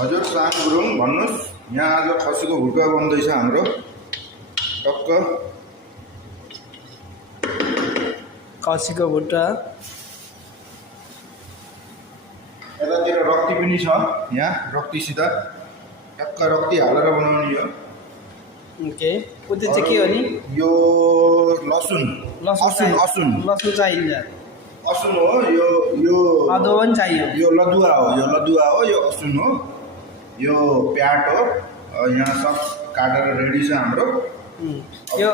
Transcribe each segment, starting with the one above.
हजुर साम गुरुङ भन्नुहोस्। यहाँ आज खसीको भुटुवा बन्दैछ हाम्रो। टक्क खसीको भुट्टा यतातिर रक्ती पनि छ। यहाँ रक्तीसित टक्क रक्ती हालेर बनाउने यो। ओके उते चाहिँ के हो नि? यो लसुन लसुन असुन लसुन चाहिन्छ। असुन हो यो। यो अदुवा पनि चाहियो। यो लदुवा हो। यो लदुवा हो। यो असुन हो। यो प्याट हो। यहाँ सब काटेर रेडी छ हाम्रो। यो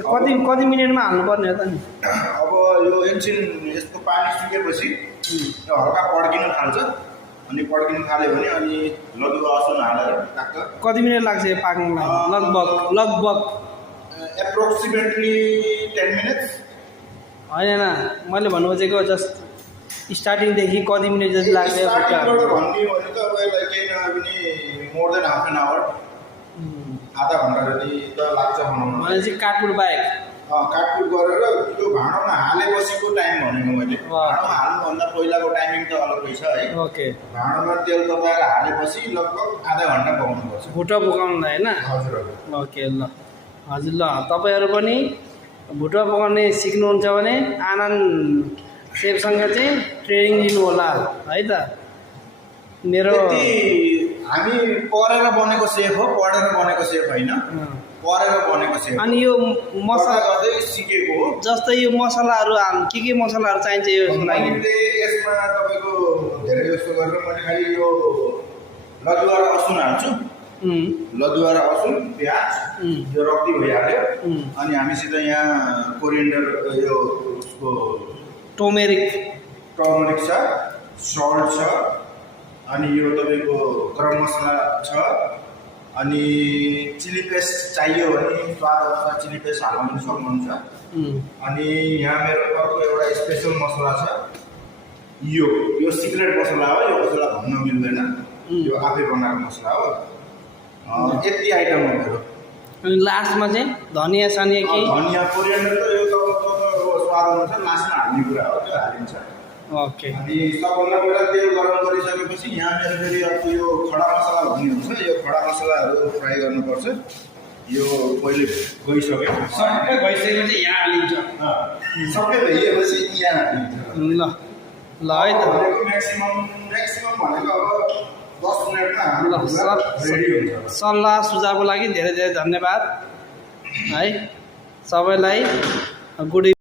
कति मिनटमा हाल्नुपर्ने हो त नि? अब यो एकछिन यसको पानी सुकेपछि यो हल्का पड्किन थाल्छ। अनि पड्किन थाल्यो भने अनि लदुवा असुन हालेर टक्क। कति मिनट लाग्छ यो पाक्नलाई? लगभग एप्रोक्सिमेटली 10 मिनट्स। होइन मैले भन्नु खोजेको जस्ट स्टार्टिङदेखि कति मिनट जति लाग्छ यो भुट्टा? स्टार्टिङबाट भन्ने भने त अब यसलाई केही नभए पनि more than half an hour, आधा घन्टा जति त लाग्छ बनाउन। भनेपछि काटकुट बाहेक काटकुट गरेर यो भाँडोमा हालेपछिको टाइम भनेको मैले। भाँडोमा हाल्नुभन्दा पहिलाको टाइमिङ त अलग्गै छ है। ओके भाँडोमा तेल तताएर हालेपछि लगभग आधा घन्टा पकाउनुपर्छ भुट्टा पकाउनलाई होइन? हजुर। ओके ल हजुर ल तपाईँहरू पनि भुट्टा पकाउने सिक्नुहुन्छ भने आनन्द सेफसँग चाहिँ ट्रेनिङ लिनु होला है त। मेरो हामी पढेर बनेको सेफ हो, पढेर बनेको सेफ होइन। पढेर बनेको सेफ। अनि यो मसला गर्दै सिकेको हो। जस्तै यो मसलाहरू के मसलाहरू चाहिन्छ यसको लागि? यसमा तपाईँको धेरै जस्तो गरेर मैले खालि यो लदुवा र असुन हाल्छु। लदुवा र असुन, प्याज, यो रक्ती भइहाल्यो। अनि हामीसित यहाँ कोरिएन्डर यो उसको टर्मेरिक छ, सल्ट छ, अनि यो तपाईँको गरम मसला छ, अनि चिली पेस्ट चाहियो भने स्वाद अनुसार चिली पेस्ट हाल्न पनि सक्नुहुन्छ। अनि यहाँ मेरो अर्को एउटा स्पेसल मसला छ। यो सिक्रेट मसला हो। यो मसला भन्न मिल्दैन। यो आफै बनाएको मसला हो। यति आइटम हो मेरो। अनि लास्टमा चाहिँ धनिया सनिया के? धनिया कोरिएन्डर त यो तपाईँको स्वाद अनुसार लास्टमा हाल्ने कुरा हो, त्यो हालिन्छ। ओके अनि सबभन्दा पहिला तेल गरम गरिसकेपछि यहाँ मेरो फेरि अर्को यो खडा मसला भन्ने हुन्छ। यो खडा मसलाहरू फ्राई गर्नुपर्छ। यो पहिले गइसक्यो, सबै भइसकेपछि यहाँ हालिन्छ। सबै भइएपछि यहाँ हालिन्छ। ल है त म्याक्सिमम भनेको अब 10 मिनटमा रेडी हुन्छ। सल्लाह सुझावको लागि धेरै धेरै धन्यवाद है सबैलाई। गुड